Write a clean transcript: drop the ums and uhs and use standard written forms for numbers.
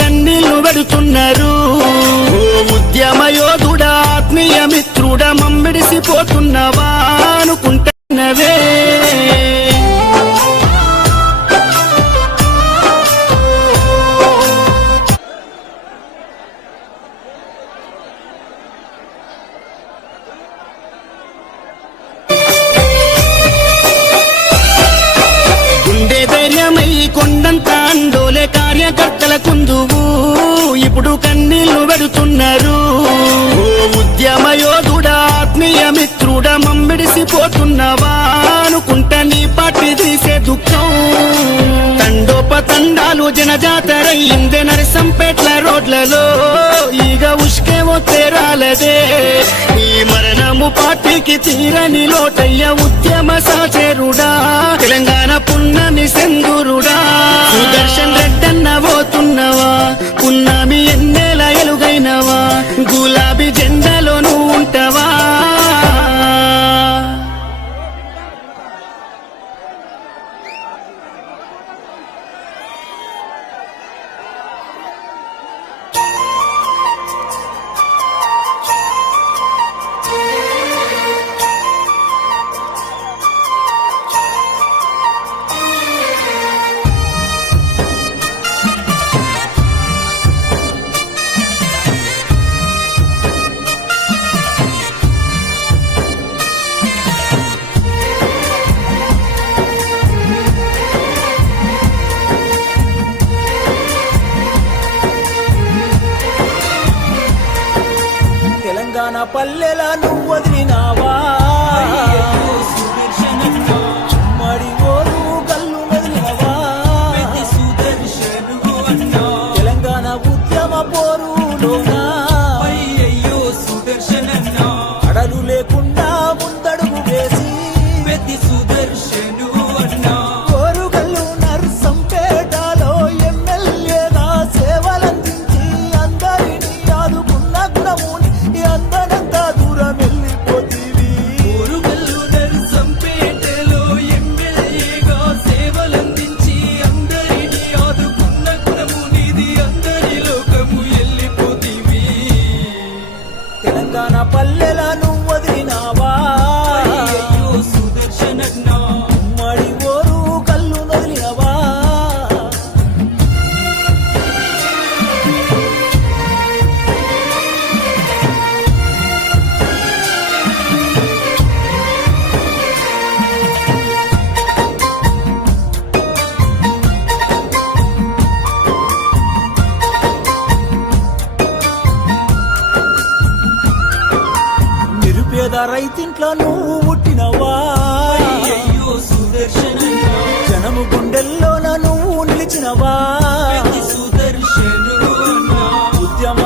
కన్నీళ్లు పెడుతున్నారు. ఓ ఉద్యమ యోధుడా, ఆత్మీయ మిత్రుడా, మమ్మిడిసిపోతున్నవా అనుకుంటున్నవే. కొండంత అండోలే కార్యకర్తల కుందువు ఇప్పుడు కన్నీళ్లు పెడుతున్నారు. ఓ ఉద్యమ యోధుడా, ఆత్మీయ మిత్రుడా, మమ్మిడిసిపోతున్నవా అనుకుంట నీ పార్టీ తీసే దుఃఖం. తండోపతండాలు జనజాతరయ్యిందే నరసంపేట్ల రోడ్లలో, ఈగ ఉష్కేమో తేరాలదే. ఈ మరణము పార్టీకి తీరని లోటయ్య ఉద్యమ సహచరుడా, తెలంగాణ పున్నమి సెందురుడా. సుదర్శన్ రెడ్డన్న పోతున్నవా, పున్నమి ఎన్నేల ఎలుగైనవా, గులాబీ జెండాలో నువ్వు ఉంటావా. తెలంగాణ పల్లెల నువ్వు వదిలినావా, ఉమ్మడి ఓరు గల్లు వదిలినవా. తెలంగాణ ఉద్యమ పోరులోనా అడలు లేకుండా ముందడుగు వేసి ఓరుగల్లు నర్సంపేటలో ఎమ్మెల్యేగా సేవలందించి అందరినీ ఆదుకున్న గుణముని అందరంతా దూరం వెళ్ళిపోతీవి. ఓరుగల్లు నర్సంపేటలో ఎమ్మెల్యేగా సేవలందించి అందరినీ ఆదుకున్న గుణమునిది, అందరి లోకము వెళ్ళిపోతీవి. తెలంగాణ పల్లెల నువ్వు వదిలినావా, సుదర్శనన్నా ఉమ్మడి ఓరు కల్లు వదిలినవా. నిరుపేద రైతింట్లో నువ్వు పుట్టినవా, సుదర్శనన్నా జనము గుండెల్లోన నువ్వు నిలిచినవా. సుదర్శను ఉద్యమ